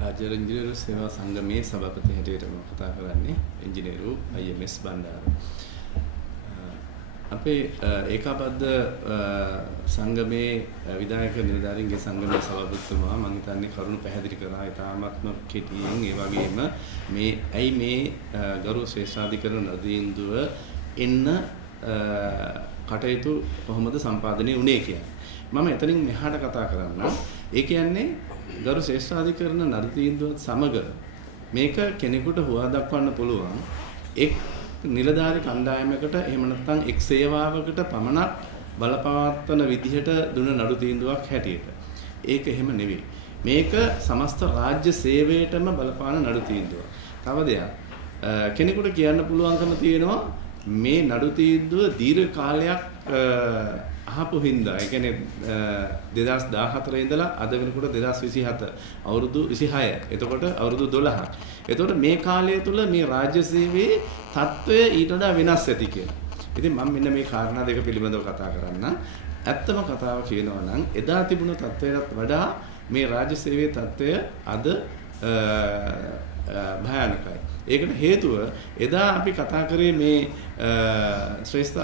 රාජ්‍ය ඉංජිනේරු සේවා සංගමයේ සභාපති හැටියට මම කතා කරන්නේ ඉංජිනේරු IMS බණ්ඩාර. අපේ ඒකාබද්ධ සංගමයේ විධායක නිලධාරීන්ගේ සංගමයේ සභාපතිතුමා මම හිතන්නේ කරුණු පැහැදිලි කරා. ඉතාමත්ම කෙටියෙන් ඒ වගේම මේ ගරු ශ්‍රේෂ්ඨාධිකරණ නදීන්දුව එන්න කටයුතු කොහොමද සම්පාදනය වුණේ කියන්නේ. මම එතනින් මෙහාට කතා කරන්න. ඒ කියන්නේ ගරු ශ්‍රේෂ්ඨාධිකරණ නඩතීන්දුවත් සමග මේක කෙනෙකුට හුවා දක්වන්න පුළුවන් එක් නිලධාරි කණ්ඩායමකට එහෙම නැත්නම් එක් සේවාවකට පමණක් බලපවත්වන විදිහට දුන නඩු තීන්දුවක් හැටියට. ඒක එහෙම නෙවෙයි. මේක සමස්ත රාජ්‍ය සේවයටම බලපාන නඩු තීන්දුවක්. තව දෙයක් කෙනෙකුට කියන්න පුළුවන්කම තියෙනවා මේ නඩු තීන්දුව දීර්ඝ කාලයක් අහපු හින්දා ඒ කියන්නේ 2014 ඉඳලා අද වෙනකොට 2027 අවුරුදු 26. එතකොට අවුරුදු 12ක්. එතකොට මේ කාලය තුල මේ රාජ්‍ය සේවයේ තත්ත්වය ඊට වඩා වෙනස් ඇති කියලා. ඉතින් මම මෙන්න මේ කාරණා දෙක පිළිබඳව කතා කරන්න. ඇත්තම කතාව කියනවා නම් එදා තිබුණ තත්ත්වයකට වඩා මේ රාජ්‍ය සේවයේ තත්ත්වය අද භයානකයි. ඒකට හේතුව එදා අපි කතා කරේ මේ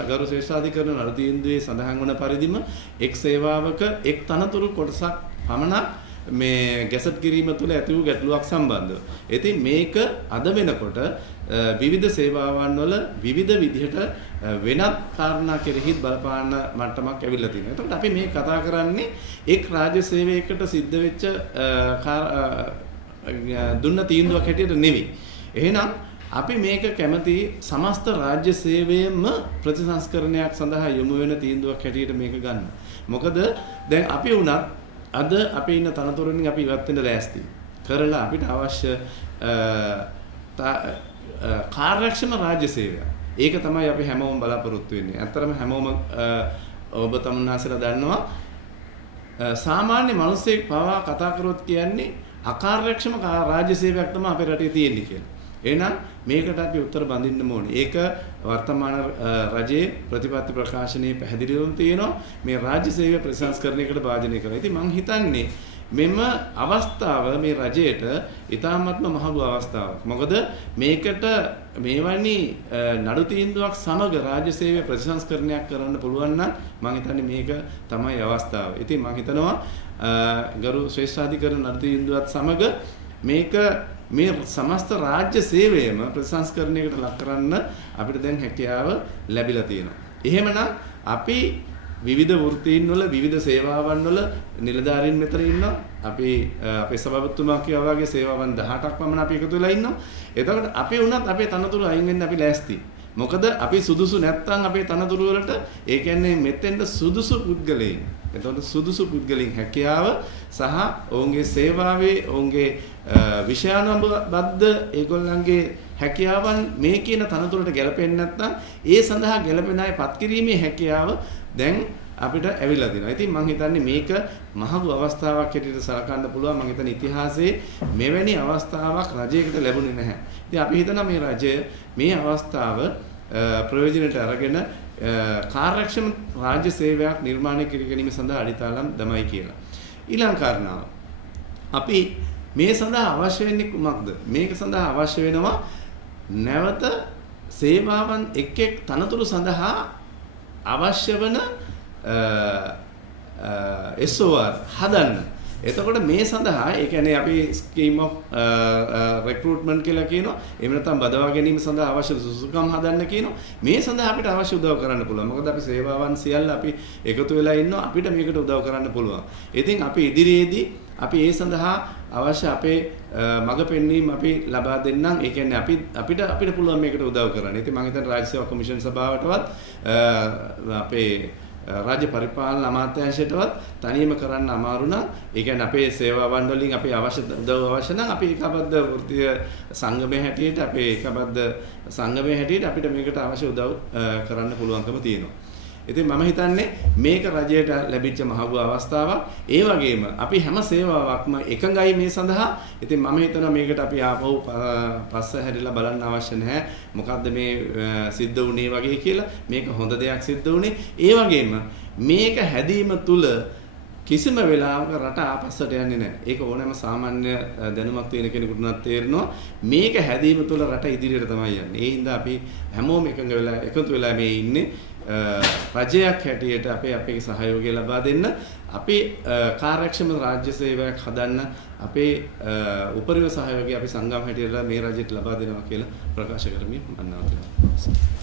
ගරු ශ්‍රේෂ්ඨාධිකරණ නඩු තීන්දුවේ සඳහන් වන පරිදිම එක් සේවාවක එක් තනතුරු කොටසක් පමණක් මේ ගැසට් කිරීම තුළ ඇති වූ ගැටලුවක් සම්බන්ධව. ඉතින් මේක අද වෙනකොට විවිධ සේවාවන් වල විවිධ විදිහට වෙනත් කාරණා කෙරෙහිත් බලපාන මට්ටමක් ඇවිල්ලා තියෙනවා. එතකොට අපි මේ කතා කරන්නේ එක් රාජ්‍ය සේවයකට සිද්ධ වෙච්ච දුන්න තීන්දුවක් හැටියට නෙවෙයි. එහෙනම් අපි මේක කැමති සමස්ත රාජ්‍ය සේවයේම ප්‍රතිසංස්කරණයක් සඳහා යොමු වෙන තීන්දුවක් හැටියට මේක ගන්න. මොකද දැන් අපි උනත් අද අපි ඉන්න තනතුරුෙන් අපි ඉවත් වෙන්න ලෑස්ති. කරලා අපිට අවශ්‍ය කාර්යක්ෂම රාජ්‍ය සේවය. ඒක තමයි අපි හැමෝම බලාපොරොත්තු වෙන්නේ. ඇත්තරම හැමෝම ඔබ තමුන්නාසලා දන්නවා සාමාන්‍ය මිනිස්සෙක් පවා කතා කරොත් කියන්නේ අකාර්යක්ෂම රාජ්‍ය සේවයක් තමයි අපේ රටේ තියෙන්නේ කියලා. එහෙනම් මේකට අපි උත්තර බඳින්න ඕනේ. ඒක වර්තමාන රජයේ ප්‍රතිපත්ති ප්‍රකාශනයේ පැහැදිලිවම තියෙනවා මේ රාජ්‍ය සේවය ප්‍රතිසංස්කරණයකට භාජනය කරනවා. ඉතින් මම හිතන්නේ මෙම අවස්ථාව මේ රජයට ඉතාමත්ම මහඟු අවස්ථාවක්. මොකද මේකට මේවැනි නඩු තීන්දුවක් සමග රාජ්‍ය සේවය ප්‍රතිසංස්කරණයක් කරන්න පුළුවන් නම් මම හිතන්නේ මේක තමයි අවස්ථාව. ඉතින් මම හිතනවා ගරු ශ්‍රේෂ්ඨාධිකරණ නඩු තීන්දුවත් සමග මේක මේ සමස්ත රාජ්‍ය සේවයම ප්‍රතිසංස්කරණයකට ලක් කරන්න අපිට දැන් හැකියාව ලැබිලා තියෙනවා. එහෙමනම් අපි විවිධ වෘත්තීන් වල විවිධ සේවාවන් වල නිලධාරීන් මෙතන ඉන්නවා. අපි අපේ සභාපතිතුමා කියවා වගේ සේවාවන් 18ක් පමණ අපි එකතු වෙලා ඉන්නවා. එතකොට අපි වුණත් අපේ තනතුරු අයින් වෙන්න අපි ලෑස්ති. මොකද අපි සුදුසු නැත්නම් අපේ තනතුරු වලට ඒ කියන්නේ මෙතෙන්ට සුදුසු පුද්ගලයන්. එතකොට සුදුසු පුද්ගලයන් හැකියාව සහ ඔවුන්ගේ සේවාවේ ඔවුන්ගේ විෂයානුබද්ධ ඒගොල්ලන්ගේ හැකියාවන් මේ කියන තනතුරට ගැලපෙන්නේ නැත්නම් ඒ සඳහා ගැලපෙන අය පත් කිරීමේ හැකියාව දැන් අපිට ඇවිල්ලා දෙනවා. ඉතින් මම හිතන්නේ මේක මහඟු අවස්ථාවක් හැටියට සලකන්න පුළුවන්. මම හිතන්නේ ඉතිහාසයේ මෙවැනි අවස්ථාවක් රජයකට ලැබුණේ නැහැ. ඉතින් අපි හිතනවා මේ රජය මේ අවස්ථාව ප්‍රයෝජනට අරගෙන කාර්යක්ෂම රාජ්‍ය සේවයක් නිර්මාණය කර ගැනීම සඳහා අඩිතාලම් දමයි කියලා. ඊළඟ කාරණාව. අපි මේ සඳහා අවශ්‍ය වෙන්නේ කුමක්ද? මේක සඳහා අවශ්‍ය වෙනවා නැවත සේවාවන් එක් එක් තනතුරු සඳහා අවශ්‍ය වන SOR හදන්න. එතකොට මේ සඳහා ඒ කියන්නේ අපි ස්කීම් ඔෆ් රික්‍රූට්මන්ට් කියලා කියනවා. එහෙම නැත්නම් බදවා ගැනීම සඳහා අවශ්‍ය සුසුකම් හදන්න කියනවා. මේ සඳහා අපිට අවශ්‍ය උදව් කරන්න පුළුවන්. මොකද අපි සේවාවන් සියල්ල අපි එකතු වෙලා ඉන්නවා. අපිට මේකට උදව් කරන්න පුළුවන්. ඉතින් අපි ඉදිරියේදී අපි ඒ සඳහා අවශ්‍ය අපේ මඟ පෙන්වීම අපි ලබා දෙන්නම්. ඒ කියන්නේ අපිට පුළුවන් මේකට උදව් කරන්න. ඉතින් මම හිතන්නේ රාජ්‍ය සේවා කොමිෂන් සභාවටවත් අපේ රාජ්‍ය පරිපාලන අමාත්‍යාංශයටවත් තනියම කරන්න අමාරු නම් ඒ කියන්නේ අපේ සේවාවන් වලින් අපි අවශ්‍ය උදව් අවශ්‍ය නම් අපි ඒකබද්ධ වෘත්තීය සංගමයේ හැටියට අපේ ඒකබද්ධ සංගමයේ හැටියට අපිට මේකට අවශ්‍ය උදව් කරන්න පුළුවන්කම තියෙනවා. ඉතින් මම හිතන්නේ මේක රජයට ලැබිච්ච මහඟු අවස්ථාවක්. ඒ වගේම අපි හැම සේවාවක්ම එකඟයි මේ සඳහා. ඉතින් මම හිතනවා මේකට අපි ආපහු පස්ස හැරිලා බලන්න අවශ්‍ය නැහැ. මොකද්ද මේ සිද්ධ වුණේ වගේ කියලා. මේක හොඳ දෙයක් සිද්ධ වුණේ. ඒ වගේම මේක හැදීම තුල කිසිම වෙලාවක රට ආපස්සට යන්නේ නැහැ. ඒක ඕනෑම සාමාන්‍ය දැනුමක් තියෙන කෙනෙකුට උනත් තේරෙනවා. මේක හැදීම තුළ රට ඉදිරියට තමයි යන්නේ. ඒ හින්දා අපි හැමෝම එකතු වෙලා මේ ඉන්නේ. රජයක් හැටියට අපේ සහයෝගය ලබා දෙන්න. අපි කාර්යක්ෂම රාජ්‍ය සේවයක් හදන්න අපේ උපරිම සහයෝගය අපි සංගම් හැටියට මේ රජයට ලබා දෙනවා කියලා ප්‍රකාශ කරමින් මම නවතිනවා.